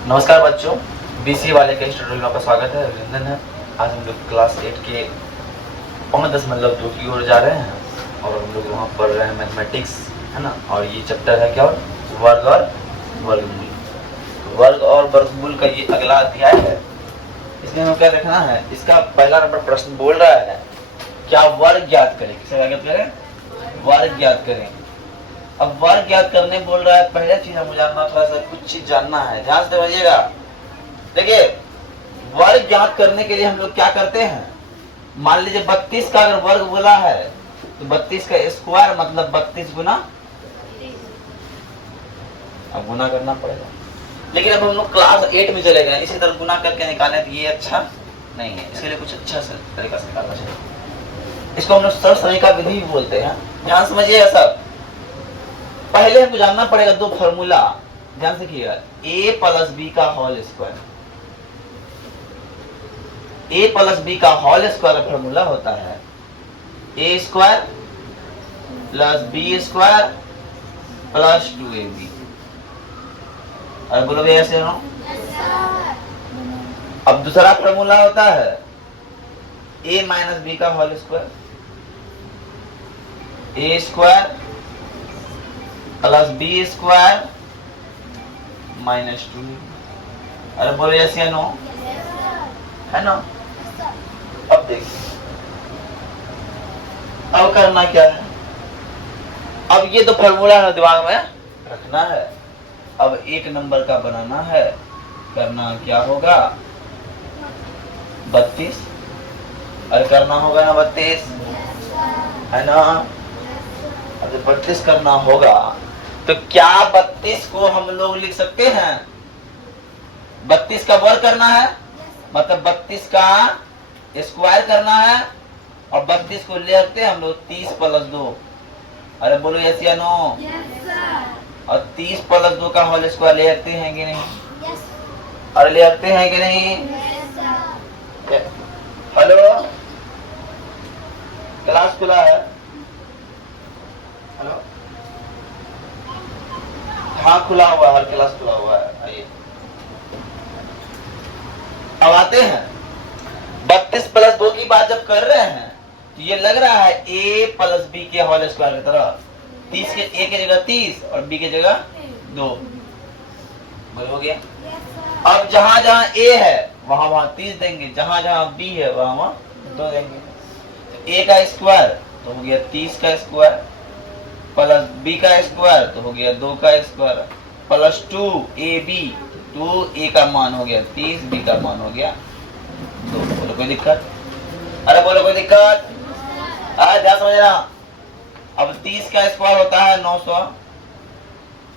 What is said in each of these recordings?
नमस्कार बच्चों, बीसी वाले के स्टूडियो में आपका स्वागत है। अभिनंदन है। आज हम लोग क्लास 8 के 5.2 की ओर जा रहे हैं और हम लोग वहाँ पढ़ रहे हैं मैथमेटिक्स, है ना। और ये चैप्टर है क्या? वर्ग और वर्गमूल। वर्ग और वर्गमूल का ये अगला अध्याय है। इसमें हमें क्या देखना है? इसका पहला नंबर प्रश्न बोल रहा है क्या वर्ग ज्ञात करें। किसे क्या ज्ञात करें? वर्ग ज्ञात करें। अब वर्ग ज्ञात करने बोल रहा है, पहले चीज हमें जानना, थोड़ा सा कुछ चीज जानना है, ध्यान से समझिएगा। देखिए, वर्ग ज्ञात करने के लिए हम लोग क्या करते हैं? मान लीजिए 32 का अगर वर्ग बोला है तो 32 का स्क्वायर मतलब 32 गुना, अब गुना करना पड़ेगा। लेकिन अब हम लोग क्लास 8 में चले गए, इसी तरह गुना करके निकालें तो ये अच्छा नहीं है। इसके लिए कुछ अच्छा से तरीका से निकालना चाहिए। इसको हम लोग सरल समीकरण विधि भी बोलते हैं। ध्यान समझिएगा सब। पहले हमको जानना पड़ेगा दो फॉर्मूला, ध्यान से किया। a प्लस बी का whole square, a plus b का होल स्क्वायर फॉर्मूला होता है a square plus B square plus 2ab। और बोलो भैया ऐसे हो। अब दूसरा फॉर्मूला होता है a माइनस बी का whole square, a square plus B square minus 2। अरे बोलो यस या नो, है ना। अब देखिए, अब करना क्या है? अब ये तो फॉर्मूला है, दिमाग में रखना है। अब एक नंबर का बनाना है। करना क्या होगा? 32। अरे करना होगा ना 32, है ना। अब जब 32 करना होगा तो क्या 32 को हम लोग लिख सकते हैं? 32 का वर्ग करना है मतलब 32 का स्क्वायर करना है और 32 को ले आते हैं हम लोग 30 प्लस 2। अरे बोलो यस या नो। और 30 प्लस 2 का होल स्क्वायर ले आते हैं कि नहीं? अरे ले आते हैं कि नहीं? हेलो, क्लास खुला है? हेलो, हाँ खुला हुआ है, हर क्लास खुला हुआ है। आइए, अब आते हैं 32 प्लस 2 की बात जब कर रहे हैं तो ये लग रहा है a प्लस बी के होल स्क्वायर की तरह। 30 के a की जगह 30 और b की जगह 2। बोल हो गया। अब जहां जहां a है वहां वहां 30 देंगे, जहां जहां b है वहां वहां 2 देंगे। तो a का स्क्वायर तो हो गया 30 का स्क्वायर प्लस b का स्क्वायर तो हो गया 2 का स्क्वायर प्लस 2ab, 2a का मान हो गया 30, b का मान हो गया 2। बोलो कोई दिक्कत? अरे बोलो कोई दिक्कत? ध्यान समझना। अब 30 का स्क्वायर होता है 900,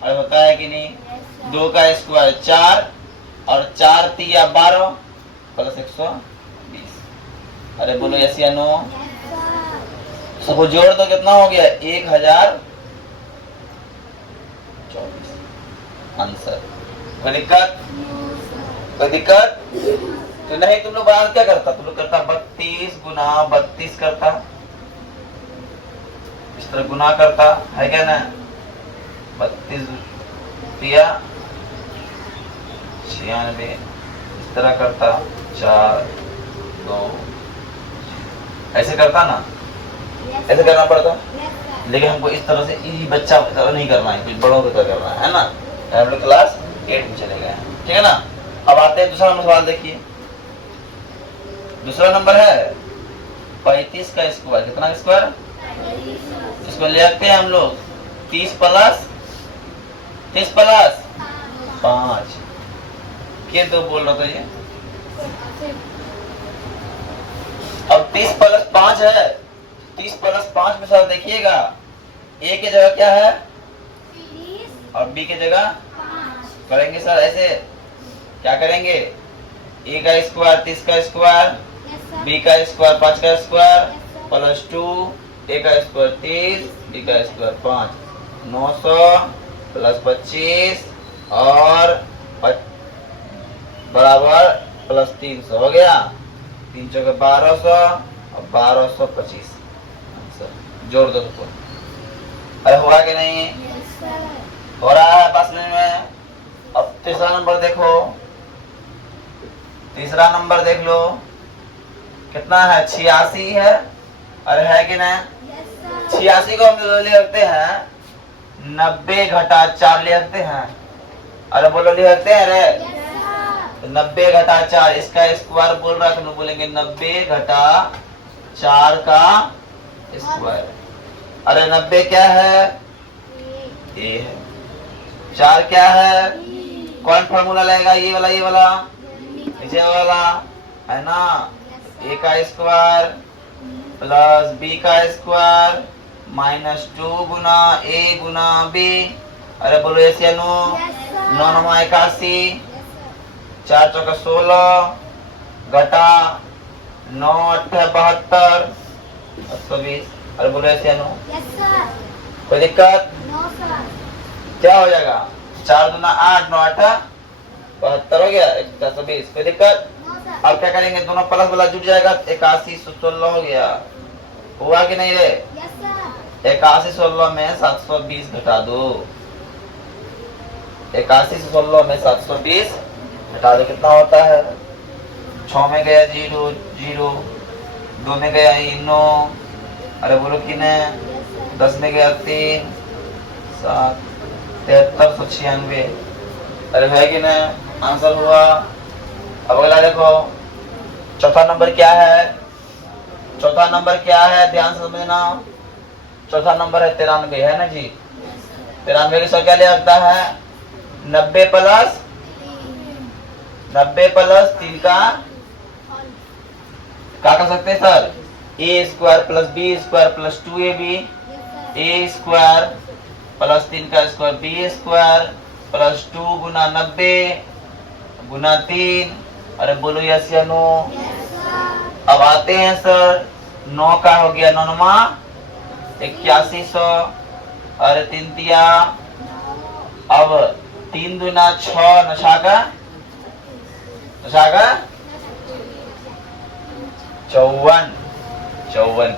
अरे होता है कि नहीं? 2 का स्क्वायर 4 और 4 तिया 12 प्लस 120। अरे बोलो यस या नो। सबको जोड़ दो, कितना हो गया? 1024 आंसर। कोई दिक्कत? कोई दिक्कत तो नहीं। तुम लोग बाहर क्या करता? तुम लोग करता 32 गुना 32 करता, इस तरह गुना करता है क्या ना। 32 तिया 96, इस तरह करता 4 2, ऐसे करता ना, ऐसे करना पड़ता। लेकिन हमको इस तरह से ये बच्चा नहीं करना है, कुछ बड़ों की तरह करना है ना। हम लोग क्लास 8 में चले गए, ठीक है ना। अब आते हैं दूसरा नंबर सवाल। देखिए, दूसरा नंबर है 35 का स्क्वायर। कितना का स्क्वायर? इसको ले आते हैं हम लोग 30 प्लस 5 के 2 बोल रहा था ये। अब 30 प्लस 5 है, 30 प्लस 5 में सर देखिएगा a की जगह क्या है और b की जगह करेंगे सर ऐसे। क्या करेंगे? a का स्क्वायर 30 का स्क्वायर, b का स्क्वायर 5 का स्क्वायर प्लस 2, a का स्क्वायर 30, b का स्क्वायर 5, 900 प्लस 25 और बराबर प्लस 300 हो गया। 3 चौके 1200 और 1225 आंसर। जोड़ दो सबको। अरे हुआ कि नहीं? हो रहा है बस में। अब तीसरा नंबर देखो, तीसरा नंबर देख लो कितना है, 86 है, और है कि नहीं? 86 को हम ले रखते हैं 90 घटा 4 ले रखते हैं। अरे बोलो ले रखते हैं रे, तो 90 घटा 4 इसका स्क्वायर बोल रहा है, तो बोलेंगे 90 घटा 4 का स्क्वायर। अरे 90 क्या है? ए है। 4 क्या है? कौन फॉर्मूला लगेगा? ये वाला नीचे वाला है ना, ए का स्क्वायर प्लस बी का स्क्वायर -2 गुना ए गुना बी। अरे बोलो ऐसे नो, 9 9 81, 4 चौका 16 घटा 9 8 72 120। अरे बोलो ऐसे नो, कोई दिक्कत? क्या हो जाएगा? 4 दूना 8 9 8 72 हो गया 120। कोई दिक्कत? अब क्या करेंगे, दोनों प्लस वाला जुट जाएगा, 81 16 हो गया। हुआ कि नहीं रे? 81 16 में 720 घटा दो, 81 से 16 में 720 घटा दो, कितना होता है? 6 में गया 0 0, 2 में गया 9, अरे बोलो कि नहीं, 10 में गया 3 7 7396। अरे है कि नहीं? आंसर हुआ। अब अगला देखो, चौथा नंबर क्या है? चौथा नंबर क्या है? ध्यान से समझना। चौथा नंबर है 93, है ना जी? 93 की सौ क्या ले लगता है? 90 प्लस 3 का क्या कर सकते हैं sir? A square plus B square plus 2ab, A square plus 3 का स्क्वायर बी स्क्वायर प्लस 2 गुना 90 गुना 3। अरे बोलो यस या नो? अब आते हैं सर, 9 का हो गया 9 9 8100, अरे 3 तिया, अब 3 दूना 6 नशा का 54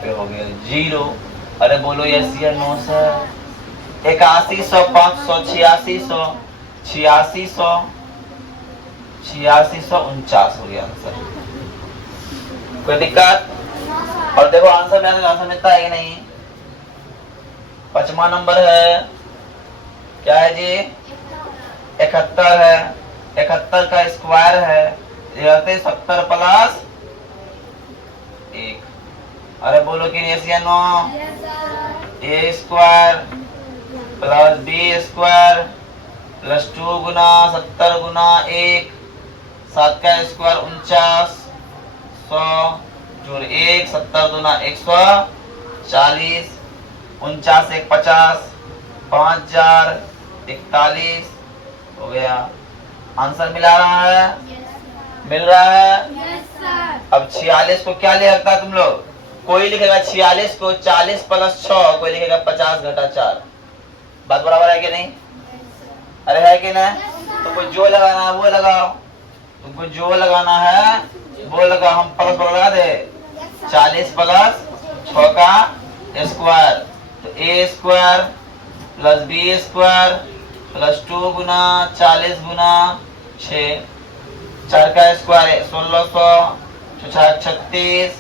पे हो गया 0। अरे बोलो यस या नो सर? 8100 500 8600 8649 हो गया आंसर। कोई दिक्कत? और देखो आंसर में आंसर मिलता है कि नहीं? 5वां नंबर है, क्या है जी? 71 है। 71 का स्क्वायर है, ये 70 प्लस 1। अरे बोलो कि यस या no? A square plus B square plus 2 गुना 70 गुना 1, 7 का स्क्वायर 49 100 जोड़ 1 70 दूना 140, 49 1 50, 5041 हो गया। आंसर मिला रहा है? मिल रहा है? अब 46 को क्या ले सकता तुम लोग? कोई लिखेगा 46 को 40 प्लस 6, कोई लिखेगा 50 घटा 4। बात बराबर है कि नहीं? अरे है कि नहीं? तुमको जो लगाना है वो लगाओ, तुमको जो लगाना है वो लगाओ। हम प्लस लगा दे, 40 प्लस 6 का स्क्वायर, तो A square plus B square plus 2 गुना 40 गुना 6, 4 का स्क्वायर 1600, 36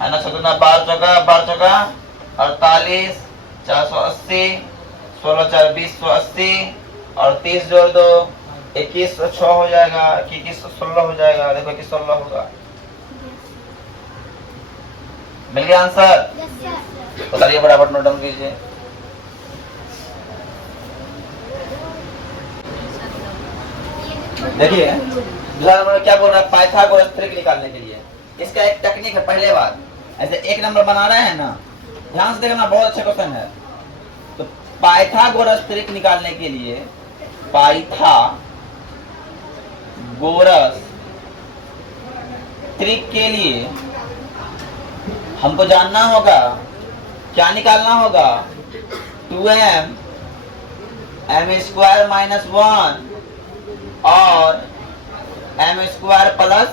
है ना, 12 12 चौका 48, 480, 16 4 2080 और 30 जोड़ दो 21 6 हो जाएगा, 21 16 हो जाएगा। देखो 21 16 होगा। मिल गया आंसर? बताइए फटाफट नोट डाउन कीजिए। देखिए दूसरा नंबर क्या बोल रहा है? पाइथागोरस त्रिक निकालने के लिए इसका एक टेक्निक है। पहले बार ऐसे एक नंबर बना रहे हैं ना, ध्यान से देखना, बहुत अच्छा क्वेश्चन है। तो पाइथागोरस त्रिक निकालने के लिए पाइथागोरस त्रिक के लिए हमको जानना होगा, क्या निकालना होगा? 2m m स्क्वायर माइनस 1 और m स्क्वायर प्लस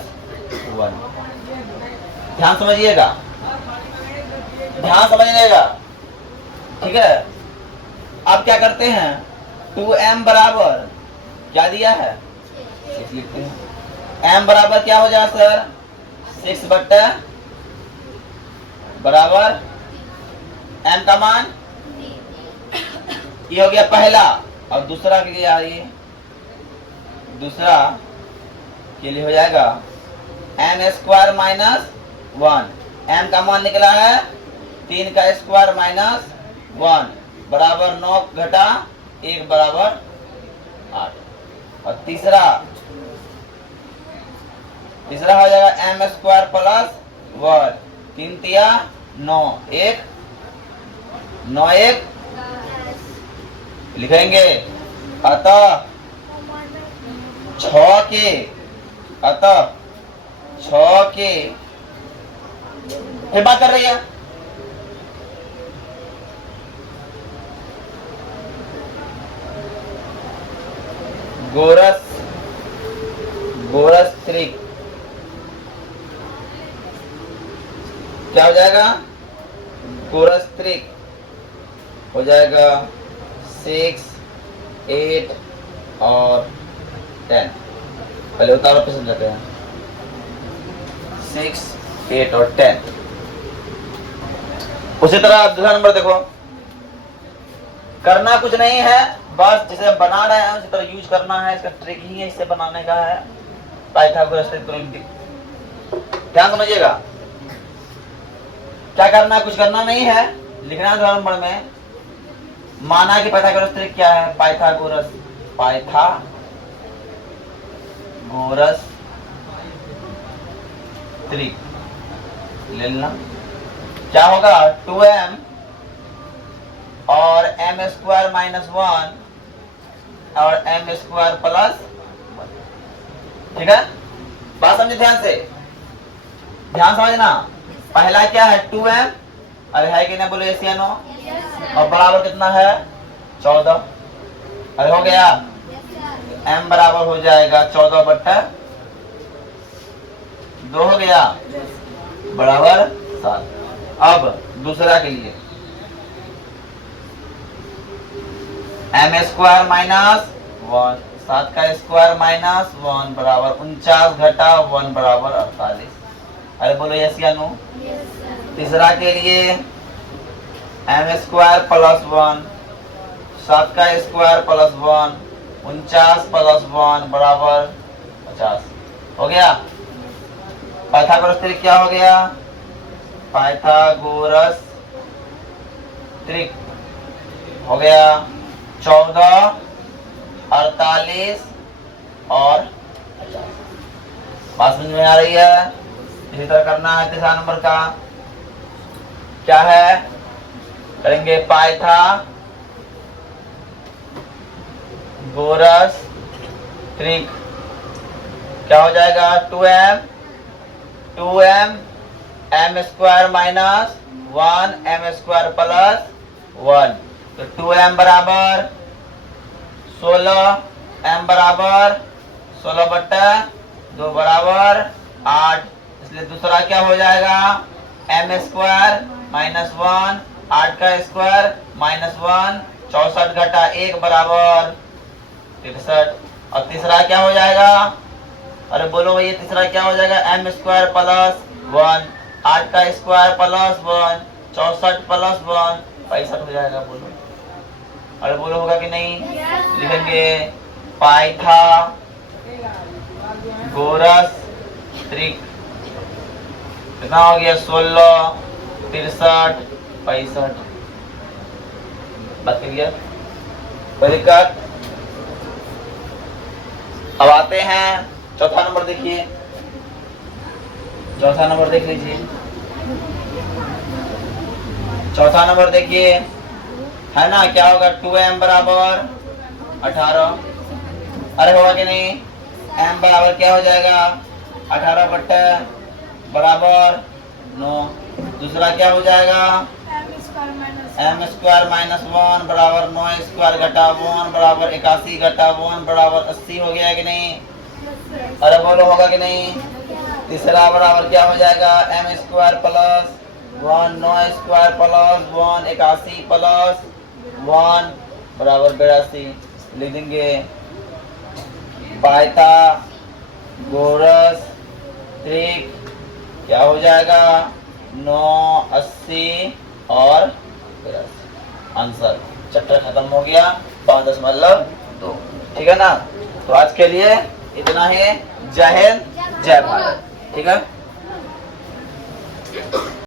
1। ध्यान समझिएगा, ध्यान समझिएगा, ठीक है। अब क्या करते हैं? 2m बराबर क्या दिया है? 6 लिखते हैं। m बराबर क्या हो जाए सर? 6 बट्टा बराबर m का मान, ये हो गया पहला। और दूसरा के लिए आइए, दूसरा के लिए हो जाएगा m स्क्वायर माइनस 1। m का मान निकला है 3 का स्क्वायर माइनस 1 बराबर 9 घटा 1 बराबर 8। और तीसरा हो जाएगा m स्क्वायर प्लस 1, 3 तिया 9, 1 9 1 लिखेंगे। अतः 6 के फिर बात कर रही है गोरस त्रिक क्या हो जाएगा? गोरस त्रिक हो जाएगा 6, 8 और 10। पहले उतारो पे समझाते हैं। 6, 8 और 10। उसी तरह आप दूसरा नंबर देखो, करना कुछ नहीं है, बस जिसे हम बना रहे हैं उसी तरह यूज करना है। इसका ट्रिक ही है, इससे बनाने का है पाइथागोरस त्रिकोण। ध्यान समझिएगा, क्या करना है? कुछ करना नहीं है, लिखना है दूसरा नंबर में। माना कि पाइथागोरस त्रिक क्या है? पाइथागोरस त्रिक ले लेना। क्या होगा? 2m और m स्क्वायर माइनस 1 और m स्क्वायर प्लस 1। ठीक है, बात समझे ध्यान से, ध्यान समझना। पहला क्या है? 2m, अरे है कि नहीं बोलो yes या नो? और बराबर कितना है? 14। अरे हो गया, m बराबर हो जाएगा 14 बट्टा 2 हो गया बराबर 7। अब दूसरा के लिए m स्क्वायर माइनस 1, 7 का स्क्वायर माइनस 1 बराबर 49 घटा 1 बराबर 48। अरे बोलो यस या नो? तीसरा के लिए m स्क्वायर प्लस 1, 7 का स्क्वायर प्लस 1, 49 प्लस 1 बराबर 50। हो गया। पाइथागोरस त्रिक क्या हो गया? पाइथागोरस त्रिक हो गया 14, 48 और 50। बात समझ में आ रही है? इसी तरह करना है तीसरा नंबर का। क्या है? करेंगे पाइथागोरस त्रिक। क्या हो जाएगा? 2m m square minus 1 m square plus 1। तो 2m बराबर 16, m बराबर 16 बट्टा 2 बराबर 8। इसलिए दूसरा क्या हो जाएगा? m स्क्वायर माइनस 1, 8 का स्क्वायर माइनस 1, 64 घटा 1 बराबर 63। और तीसरा क्या हो जाएगा? अरे बोलो भैया, तीसरा क्या हो जाएगा? m स्क्वायर प्लस 1, 8 का स्क्वायर प्लस 1, 64 प्लस 1 65 हो जाएगा। बोलो, अरे बोलो होगा कि नहीं? लिखेंगे पाइथागोरस त्रिक। कितना हो गया? 16, 63, 65। बात क्लियर? कोई दिक्कत? अब आते हैं चौथा नंबर। देखिए चौथा नंबर देख लीजिए। चौथा नंबर देखिए, है ना? क्या होगा? 2m बराबर 18। अरे होगा कि नहीं? m बराबर क्या हो जाएगा? 18 बट्टा बराबर 9। दूसरा क्या हो जाएगा? m स्क्वायर माइनस 1 बराबर 9 स्क्वायर घटा 1 बराबर 81 घटा 1 बराबर 80। हो गया कि नहीं? अरे बोलो होगा कि नहीं? तीसरा बराबर क्या हो जाएगा? m square plus 1 9 square plus 1 81 plus 1 बराबर 82। लिख देंगे पाइथागोरस गोरस त्रिक क्या हो जाएगा 980 और 83। आंसर चैप्टर खत्म हो गया 5.2। ठीक है ना। तो आज के लिए इतना ही। जय हिंद जय भारत। ठीक है।